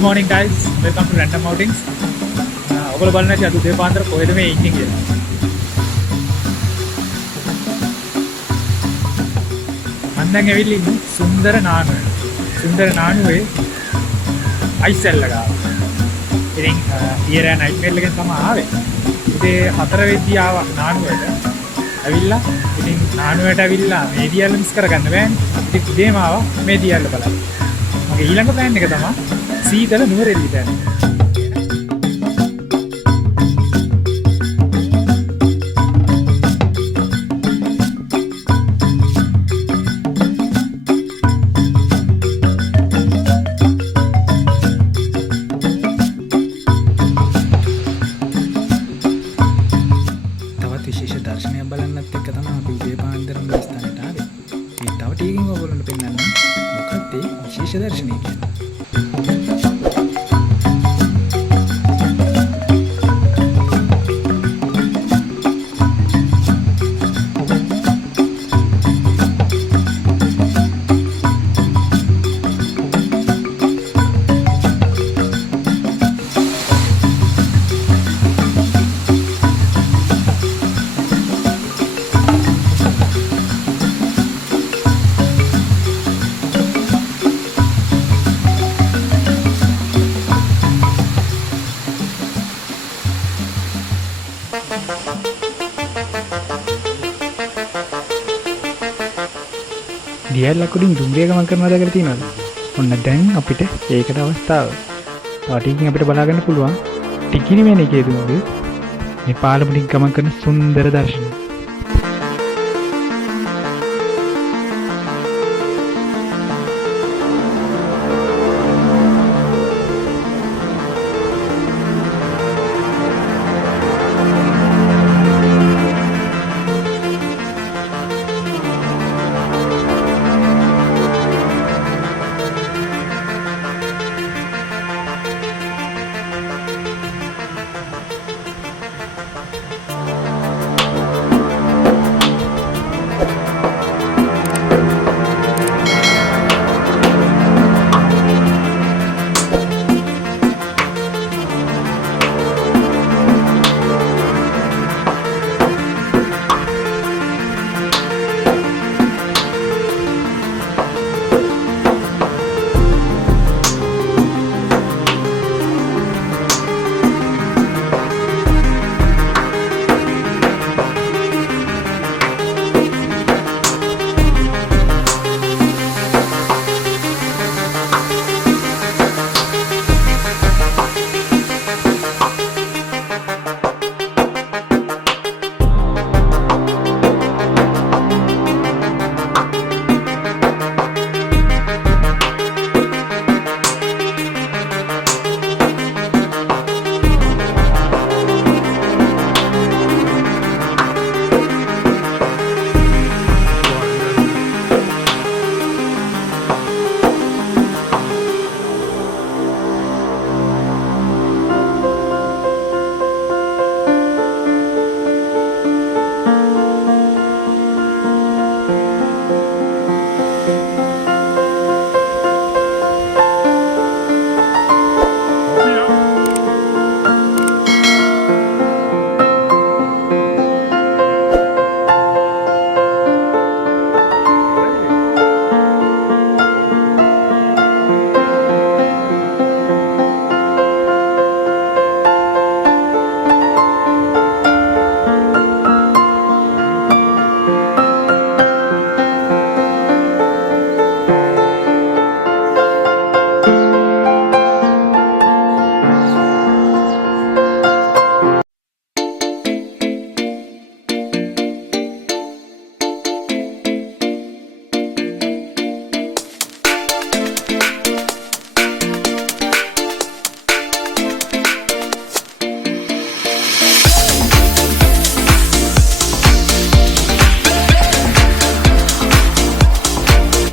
Good morning guys, welcome to Random Outings. ඔයගොල්ලෝ බලන්න ඇති අද උදේ පාන්දර කොහෙද මේ ඉන්නේ කියලා. මම දැන් ඇවිල්ලා ඉන්නේ සුන්දර නානුවේ. සුන්දර නානුවේ අයිසෙල්ල ගාව. ඉතින් ඊයර් නයිට් මේල් එකෙන් තමයි ආවේ. උදේ 4 වෙද්දී ආවා නානුවට. ඇවිල්ලා ඉතින් නානුවට ඇවිල්ලා මේඩියල් මිස් කරගන්න බෑනේ. ඉතින් උදේම ආවා මේඩියල් බලන්න. මගේ ඊළඟ ප්ලෑන් එක තමයි සීතල නුවරඑළිය දැන්. තවත් විශේෂ දර්ශනයක් බලන්නත් එක්ක තමයි අපි උදේ පාන්දරම ස්ථානයට ආවේ. ඒ තව ටිකකින් ඔයගොල්ලන්ට පෙන්නන්න මොකක්ද මේ විශේෂ දර්ශනය කියන්නේ. දියල් ලකුඩින් දුම්රිය ගමන් කරනවා දැකලා තියෙනවද? ඔන්න දැන් අපිට ඒකට අවස්ථාව. තව ටිකකින් අපිට බලා ගන්න පුළුවන් ටිකිරි වෙන එකේ දුම්රිය මේ පාලමුණින් ගමන් කරන සුන්දර දර්ශනය.